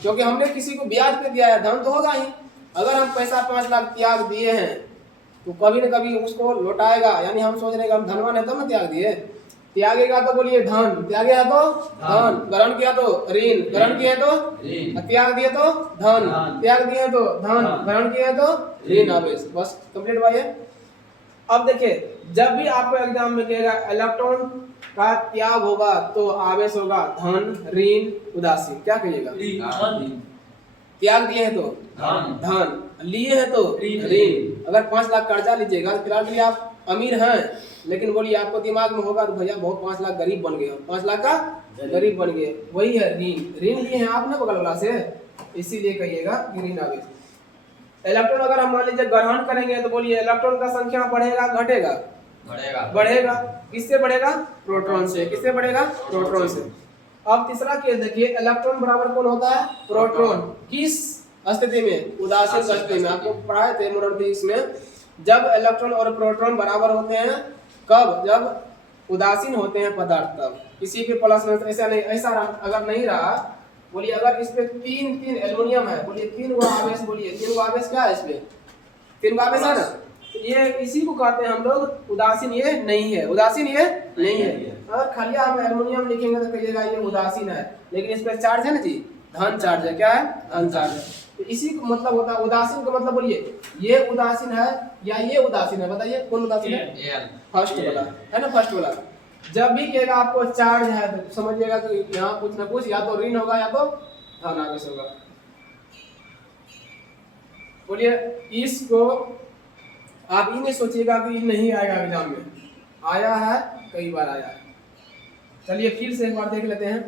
क्योंकि हमने किसी को ब्याज पे दिया है, धन तो होगा ही। अगर हम पैसा 5 लाख त्याग दिए हैं तो कभी न कभी उसको लौटाएगा, यानी हम सोच रहे हैं हम धनवान है तब ना त्याग दिए। त्यागेगा तो बोलिए धन, त्यागेगा तो धन, ग्रहण किया तो ऋण, ग्रहण किया तो त्याग दिए तो धन, त्याग दिए तो धन, ग्रहण किया तो ऋण आवेश। बस कंप्लीट हुआ ये। अब देखिए जब भी आपको एग्जाम में कहेगा इलेक्ट्रॉन का त्याग होगा तो आवेश होगा धन, ऋण, उदासीन। क्या कहिएगा, त्याग दिए हैं तो धन, लिए हैं तो ऋण। अगर 5 लाख कर्जा लीजिएगा तो फिलहाल के लिए आप अमीर हैं, लेकिन बोलिए आपको दिमाग में होगा तो भैया बहुत 5 लाख गरीब बन गए, 5 लाख का गरीब बन गए, वही है ऋण। ऋण लिए हैं आप ना बगल वाला से, इसीलिए कहिएगा कि ऋण आवेश। इलेक्ट्रॉन अगर हम मान लीजिए ग्रहण करेंगे तो बोलिए इलेक्ट्रॉन का संख्या बढ़ेगा घटेगा, बढ़ेगा। किससे बढ़ेगा, प्रोटॉन से। किससे बढ़ेगा, प्रोटॉन से। अब तीसरा केस देखिए, इलेक्ट्रॉन बराबर कौन होता है, प्रोटॉन। किस स्थिति में, उदासीन स्थिति में। आपको पढ़ाए थे मोरल फिजिक्स में, जब इलेक्ट्रॉन और प्रोटॉन बराबर होते हैं कब, जब उदासीन होते हैं पदार्थ तब। किसी के प्लस में ऐसा नहीं, ऐसा अगर नहीं रहा, बोलिए अगर इस पे 3 एल्युमिनियम है, बोलिए 3 गो आवेश, बोलिए 3 गो आवेश क्या है, इस पे 3 गो आवेश है ना, ये इसी को कहते हैं हम लोग उदासीन। ये नहीं है, उदासीन ये नहीं है। अगर खाली हम एल्युमिनियम लिखेंगे तो कहिएगा ये उदासीन है, लेकिन इस पे चार्ज है ना जी, धन चार्ज है। क्या है, धन चार्ज है। तो इसी को मतलब होता है उदासीन का मतलब, बोलिए ये उदासीन है या ये उदासीन है, बताइए कौन उदासीन है, फर्स्ट वाला है ना, फर्स्ट वाला। जब भी कहेगा आपको चार्ज है तो समझिएगा कि यहाँ कुछ ना कुछ या तो ऋण होगा या तो धन आवेश होगा। बोलिए इसको आप ये नहीं सोचिएगा कि नहीं आएगा एग्जाम में, आया है, कई बार आया है। चलिए फिर से एक बार देख लेते हैं।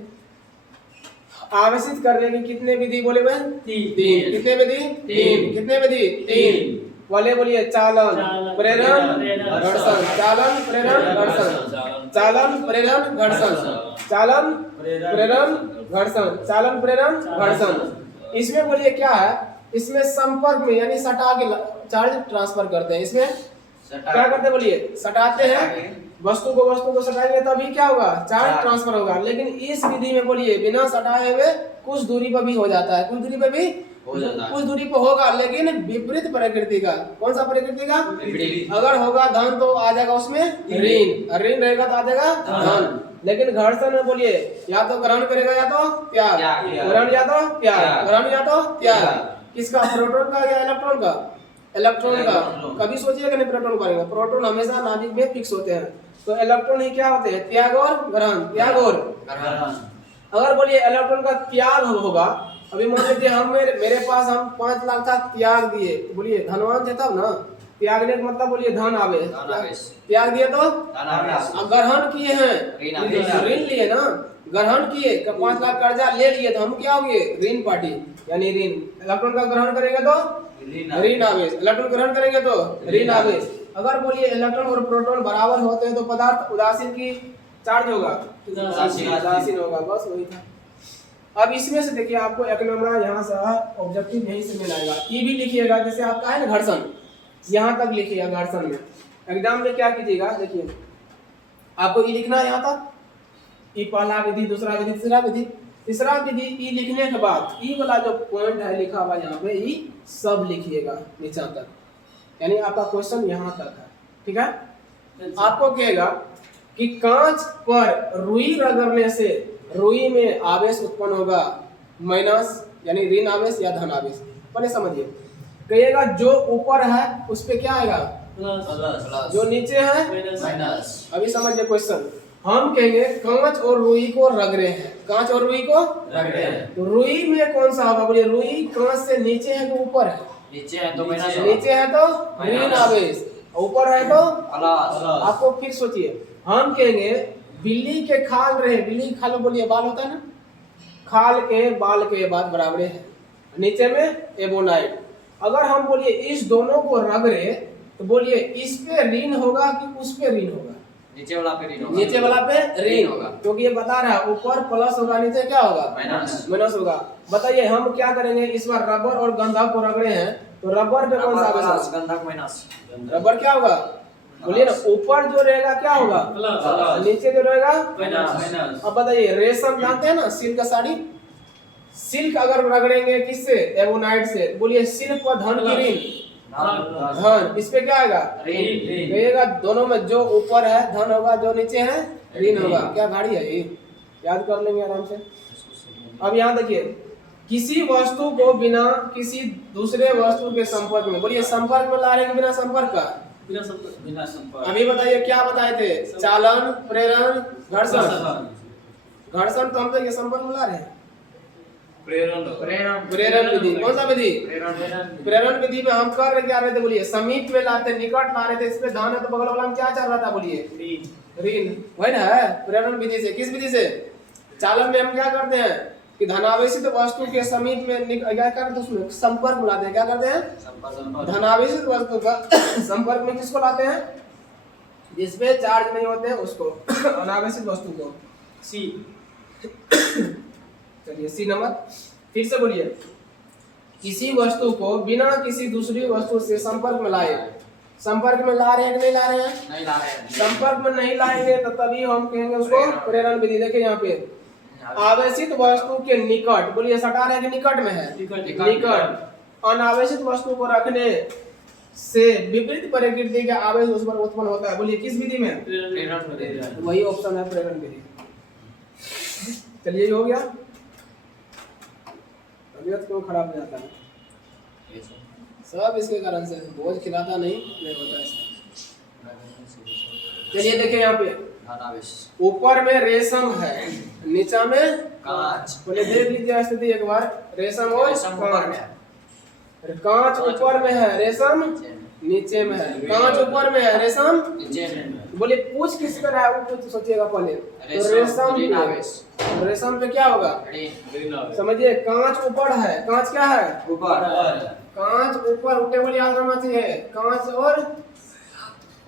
आवेशित करने की कितने विधि बोले भाई, 3। कितने विधि, 3। कितने विधि, 3। वाले बोलिए चालन, प्रेरण, घर्षण। चालन, प्रेरण, घर्षण। चालन, प्रेरण, घर्षण। चालन, प्रेरण, घर्षण। चालन, प्रेरण, घर्षण। इसमें बोलिए क्या है, इसमें संपर्क में यानी सटा के चार्ज ट्रांसफर करते हैं। इसमें क्या करते हैं, बोलिए सटाते हैं, वस्तु को सटाएंगे तभी क्या होगा, चार्ज ट्रांसफर होगा। लेकिन इस विधि में बोलिए बिना सटाए हुए कुछ दूरी पर भी हो जाता है, कुछ दूरी पर भी कुछ दूरी पर होगा, लेकिन विपरीत प्रकृति का। कौन सा प्रकृति का, अगर होगा धन तो आ जाएगा उसमें ऋण, ऋण रहेगा तो आ जाएगा धन। लेकिन घर्षण में बोलिए या तो ग्रहण करेगा या तो त्याग, ग्रहण या तो त्याग, ग्रहण या तो त्याग। किसका, प्रोटॉन का या इलेक्ट्रॉन का, इलेक्ट्रॉन का। कभी सोचिएगा नहीं प्रोटॉन करेंगे, प्रोटॉन हमेशा नाभिक में फिक्स होते हैं। तो इलेक्ट्रॉन ही क्या होते हैं, त्याग और ग्रहण, त्याग और ग्रहण। अगर बोलिए इलेक्ट्रॉन का त्याग होगा, अभी मान लीजिए हम मेरे पास हम 5 लाख का त्याग दिए, बोलिए धनवान थे तब ना, त्यागने का मतलब बोलिए धन आवेश, त्याग दिए तो ग्रहण किए हैं, ऋण लिए ना, ग्रहण किए 5 लाख कर्जा ले लिए तो हम क्या हो गए, ऋण पार्टी, यानी ऋण। इलेक्ट्रॉन का ग्रहण करेंगे तो ऋण आवेश, इलेक्ट्रॉन ग्रहण करेंगे तो ऋण आवेश। अगर बोलिए इलेक्ट्रॉन और प्रोटॉन बराबर होते हैं तो पदार्थ उदासीन की चार्ज होगा, उदासीन होगा। बस वही था। अब इसमें से देखिए आपको एक नंबर यहाँ से ऑब्जेक्टिव यहीं से मिलाएगा। ई भी लिखिएगा, जैसे आपका है ना घर्षण, यहाँ तक लिखिएगा। घर्षण में एग्जाम में क्या कीजिएगा, देखिए आपको ई लिखना है यहाँ तक, ई पहला विधि, दूसरा विधि, तीसरा विधि। तीसरा विधि ई लिखने के बाद ई वाला जो पॉइंट है लिखा हुआ यहाँ पे, ई सब लिखिएगा नीचे तक, यानी आपका क्वेश्चन यहाँ तक है। ठीक है, आपको कहेगा कि कांच पर रुई रगड़ने से रुई में आवेश उत्पन्न होगा, माइनस यानी ऋण आवेश या धन आवेश। पहले समझिए, कहिएगा जो ऊपर है उस पे क्या आएगा, प्लस जो नीचे है माइनस अभी समझिए क्वेश्चन। हम कहेंगे कांच और रुई को रगड़े हैं, कांच और रुई को रगड़े हैं। तो रुई में कौन सा होगा बोलिए? रुई कांच से नीचे है कि ऊपर है? नीचे है तो माइनस नीचे है तो ऋण आवेश, ऊपर है तो प्लस। आपको फिर सोचिए, हम कहेंगे बिल्ली के खाल रहे, बिल्ली के खाल में बोलिए बाल होता है ना, खाल के बाल के बाद बराबरे है, नीचे में एबोनाइट। अगर हम बोलिए इस दोनों को रगड़े तो बोलिए इस पे ऋण होगा कि उस पे ऋण होगा? नीचे वाला पे ऋण होगा। नीचे वाला पे ऋण होगा। क्योंकि ये बता रहा है ऊपर प्लस होगा नीचे क्या होगा? माइनस। माइनस होगा। बताइए हम क्या करेंगे, इस बार रबर और गंधक को रगड़े हैं तो रबर पे कौन सा आवेश होगा? गंधक माइनस। रबर क्या होगा बोलिए ना, ऊपर जो रहेगा क्या होगा? प्लस नीचे जो रहेगा माइनस। अब बताइए, रेशम जानते हैं ना, सिल्क का साड़ी, सिल्क अगर रगड़ेंगे किससे? एबोनाइट से, बोलिए सिल्क पर धन की ऋण, धन, इस पे क्या आएगा? कहिएगा दोनों में जो ऊपर है धन होगा, जो नीचे है ऋण होगा। क्या गाड़ी है ये, याद कर लेंगे आराम से। अब यहाँ देखिए, किसी वस्तु को बिना किसी दूसरे वस्तु के संपर्क में, बोलिए संपर्क में ला रहे हैं बिना संपर्क का? बिना संपर्क। अभी बताइए क्या बताए थे? चालन, प्रेरण, घर्षण। घर्षण तो हम तो ये संपर्क में ला रहे हैं। प्रेरण विधि, कौन सा विधि? प्रेरण विधि में हम कर क्या रहे थे बोलिए? समीप में लाते, निकट ला रहे थे। इसमें धन है तो बगल वाला में क्या चल रहा था बोलिए? ऋण। वही ना है प्रेरण विधि से। किस विधि से? चालन में हम क्या करते हैं कि धनावेशित वस्तु के समीप में क्या करते हैं, उसमें संपर्क में लाते हैं। क्या करते हैं? धनावेशित वस्तु का संपर्क में किसको लाते हैं? जिसपे चार्ज नहीं होते हैं उसको, अनावेशित वस्तु को। सी। चलिए सी नंबर फिर से बोलिए, किसी वस्तु को बिना किसी दूसरी वस्तु से संपर्क में लाए। संपर्क में ला रहे हैं कि नहीं ला रहे हैं? नहीं ला रहे हैं। संपर्क में नहीं लाएंगे तो तभी हम कहेंगे उसको प्रेरण विधि। देखिए यहाँ पे आवेशित वस्तु के निकट, बोलिए सटा रहे हैं कि निकट में है? निकट। अनावेशित वस्तु को रखने से विपरीत प्रकृति का आवेश उस पर उत्पन्न होता है। बोलिए किस विधि में? वही ऑप्शन है प्रेरण विधि। चलिए ये हो गया। तबीयत क्यों खराब हो जाता है? सब इसके कारण से, बोझ खिलाता नहीं होता है। चलिए देखिए यहाँ पे ऊपर में रेशम है, नीचा में कांच। बोले देख लीजिए स्थिति एक बार, रेशम और कांच। कांच ऊपर में है, रेशम नीचे में है। कांच ऊपर में है, रेशम नीचे में। बोले पूछ किस पर है वो कुछ सोचिएगा पहले। तो रेशम पे, रेशम पे क्या होगा समझिए? कांच ऊपर है, कांच क्या है? ऊपर। कांच ऊपर, टेबल याद रखना चाहिए। कांच और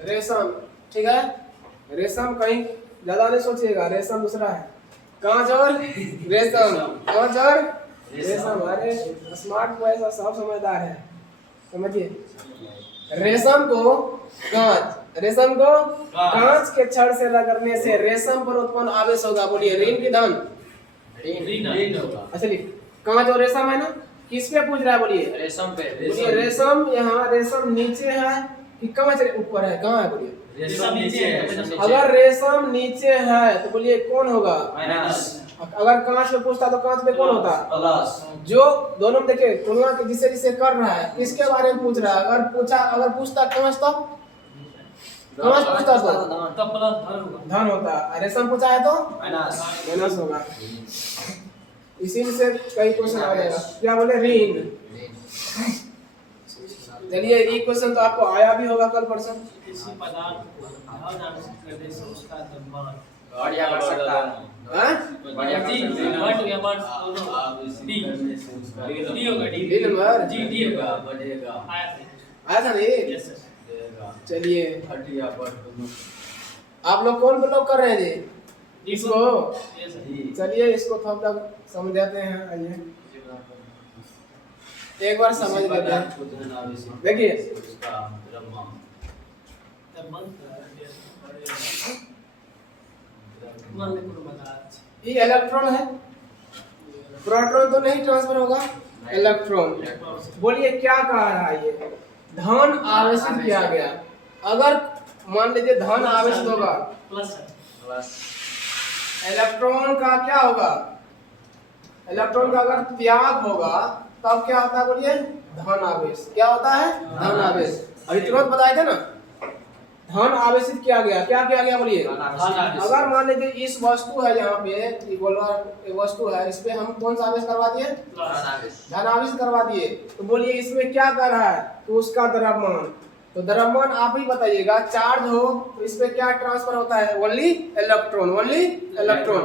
रेशम, ठीक है? रेशम कहीं ज्यादा नहीं सोचिएगा, रेशम दूसरा है। कांच और रेशम, कांच और रेशम। अरे स्मार्ट को ऐसा सब समझदार है, समझिए। रेशम को कांच, रेशम को कांच के छड़ से रगड़ने से रेशम पर उत्पन्न आवेश होगा। बोलिए ऋण की धन? ऋण होगा। अच्छा कांच और रेशम है ना, किस पे पूछ रहा है बोलिए? रेशम पे। बोलिए रेशम, यहाँ रेशम नीचे है कि कांच ऊपर है? कहाँ है बोलिए? रेशम नीचे है। अगर रेशम नीचे है तो बोलिए कौन होगा? माइनस। अगर कांच पे पूछता तो कांच पे कौन होता? प्लस। जो दोनों में देखिए तुलना के जिसे जिसे कर रहा है, किसके बारे में पूछ रहा है? अगर पूछता कांच तो कांच पूछता तो तब प्लस धन होगा। धन होता। रेशम पूछा है तो माइनस। माइनस होगा। इसी से कई क्वेश्चन आ जाएगा। क्या बोले? ऋण। चलिए ये क्वेश्चन तो आपको आया भी होगा कल परसों। किसी पदार्थ को भाव नाम से करने से उसका द्रव्यमान बढ़िया कर सकता है। बढ़िया कर सकता है। बट या बट दोनों डी होगा। डी नंबर डी होगा। बढ़ेगा। आया था नहीं? Yes sir. चलिए बढ़िया बट आप लोग कौन लोग कर रहे हैं जी इसको? Yes sir. चलिए इसको थोड़ा समझाते हैं। आइए एक बार समझ लेते हैं। देखिए ये इलेक्ट्रॉन है, प्रोटॉन तो नहीं ट्रांसफर होगा, इलेक्ट्रॉन। बोलिए क्या कह रहा है? ये धन आवेशित किया गया। अगर मान लीजिए धन आवेशित होगा, प्लस इलेक्ट्रॉन का क्या होगा? इलेक्ट्रॉन का अगर त्याग होगा तब क्या होता है बोलिए? धन आवेश। क्या होता है? धन आवेश। अभी तुरंत बताए थे ना, धन आवेशित किया गया, क्या किया गया बोलिए? अगर मान लीजिए इस वस्तु है यहाँ पे, ये गोलवार वस्तु है, इस पे हम कौन सा आवेश करवा दिए? धन आवेश करवा दिए। तो बोलिए इसमें क्या कर रहा है? तो उसका द्रव्यमान, तो द्रव्यमान आप ही बताइएगा। चार्ज हो तो इस पे क्या ट्रांसफर होता है? Only electron, only electron.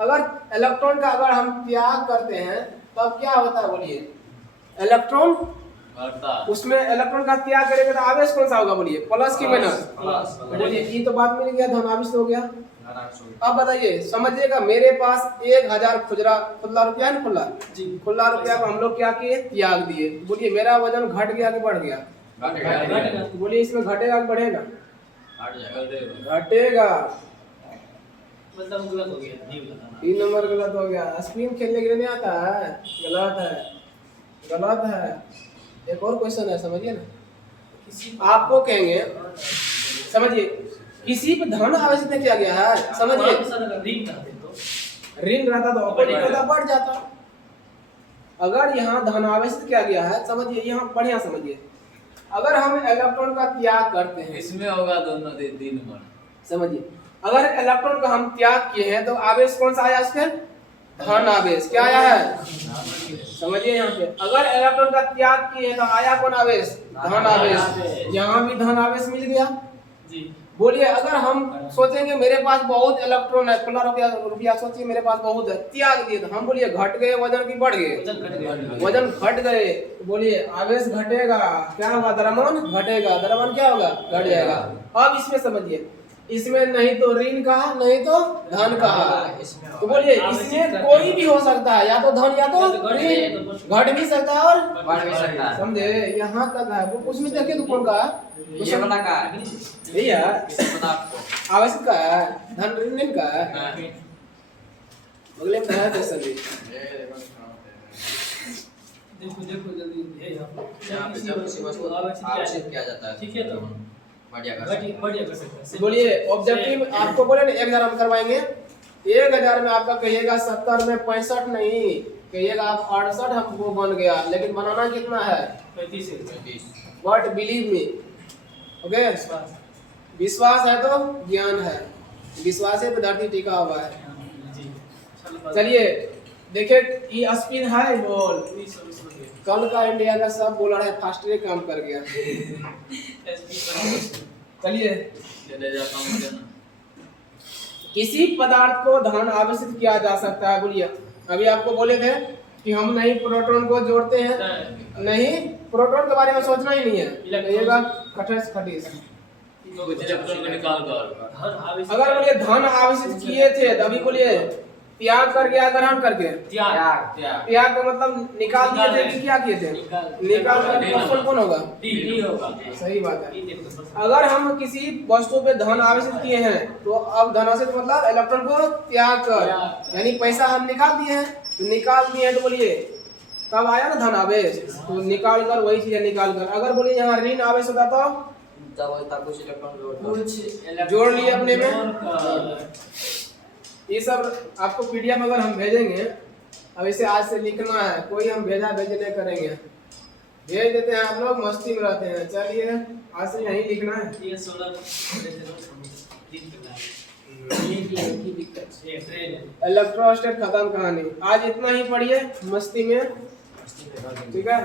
अगर इलेक्ट्रॉन का अगर हम त्याग करते हैं तब क्या होता है बोलिए? इलेक्ट्रॉन उसमें इलेक्ट्रॉन का त्याग करेंगे तो आवेश कौन सा होगा बोलिए? प्लस की माइनस? बोलिए ये तो बात मिल गया, धन आवेश हो गया। अब बताइए, समझिएगा, मेरे पास 1000 खुला रुपया है ना, खुला रुपया को हम लोग क्या किए? त्याग दिए। बोलिए मेरा वजन घट गया कि बढ़ गया? बोलिए इसमें घटेगा कि बढ़ेगा? घटेगा। मतलब गलत हो गया, 3 नंबर गलत हो गया। स्पिन खेलने के लिए नहीं आता है, गलत है, गलत है। एक और क्वेश्चन है, समझिए ना। आपको कहेंगे, समझिए, किसी पे धन आवेशित नहीं किया गया है, समझिए। ऋण रहता तो ऑपोजिट होता, बढ़ जाता। अगर यहाँ धन आवेशित किया गया है, समझिए, यहाँ बढ़िया समझिए, अगर हम इलेक्ट्रॉन का त्याग करते हैं, इसमें होगा दोनों 3 नंबर। समझिए, अगर इलेक्ट्रॉन का हम त्याग किए हैं तो आवेश कौन सा आया? इसके धन आवेश। क्या आया है? समझिए यहाँ पे, अगर इलेक्ट्रॉन का त्याग किए हैं तो आया कौन आवेश? धन आवेश। यहाँ भी धन आवेश मिल गया। बोलिए अगर हम सोचेंगे मेरे पास बहुत इलेक्ट्रॉन है, खुला रुपया सोचिए मेरे पास बहुत है, त्याग दिए, तो हम बोलिए घट गए वजन की बढ़ गए? वजन घट गए। तो बोलिए आवेश घटेगा, क्या होगा? द्रव्यमान घटेगा। द्रव्यमान क्या होगा? घट जाएगा। अब इसमें समझिए, इसमें नहीं तो ऋण कहा, नहीं तो धन कहा। तो बोलिए इसमें कोई भी हो सकता है, या तो धन या तो ऋण, घट भी सकता है और बढ़ भी सकता है। समझे? यहाँ तक है। वो उसमें देखिए तो कौन का है? ये वाला का है, यही है, पता आपको? आवश्यक का है, धन ऋण का है। अगले में है तो सभी। देखो जल्दी यहाँ पे जब किसी वस्तु को आवेशित किया जाता है, ठीक है, तो बढ़िया कर सकते हैं। बोलिए ऑब्जेक्टिव आपको बोले ना 1000 हम करवाएंगे, 1000 में आपका कहिएगा 70 में 65 नहीं, कहिएगा आप 68 हमको बन गया, लेकिन बनाना कितना है? 35। What believe me, okay. विश्वास है तो ज्ञान है, विश्वास है तो धरती टिका हुआ है। चलिए देखिए, ये स्पिन है बॉल, कल का इंडिया का सब बॉलर है, फास्टर काम कर गया। चलिए, किसी पदार्थ को धन आवेशित किया जा सकता है। बोलिए, अभी आपको बोले थे कि हम नहीं प्रोटॉन को जोड़ते हैं, नहीं, प्रोटॉन के बारे में सोचना ही नहीं है, कहिएगा खटस खटीस। अगर बोलिए धन आवेशित किए थे तो अभी बोलिए त्याग करके या ग्रहण करके? त्याग का मतलब निकाल दिए थे कि क्या किए थे? निकाल कर क्वेश्चन कौन होगा? सही बात है। अगर हम किसी वस्तु पे धन आवेशित किए हैं तो अब धन आवेशित मतलब इलेक्ट्रॉन को त्याग कर, यानी पैसा हम निकाल दिए हैं, तो निकाल दिए हैं तो बोलिए तब आया ना धन आवेश, तो निकाल कर वही चीज निकाल कर। अगर बोलिए यहाँ ऋण आवेश होता तो कुछ इलेक्ट्रॉन जोड़ लिए अपने में। ये सब आपको पीडीएफ अगर हम भेजेंगे, अब इसे आज से लिखना है, कोई हम भेजे नहीं करेंगे, भेज देते हैं, आप लोग मस्ती में रहते हैं। चलिए आज से यही लिखना है। ये 16 इलेक्ट्रोस्टेट खत्म कहानी। आज इतना ही पढ़िए मस्ती में, ठीक है।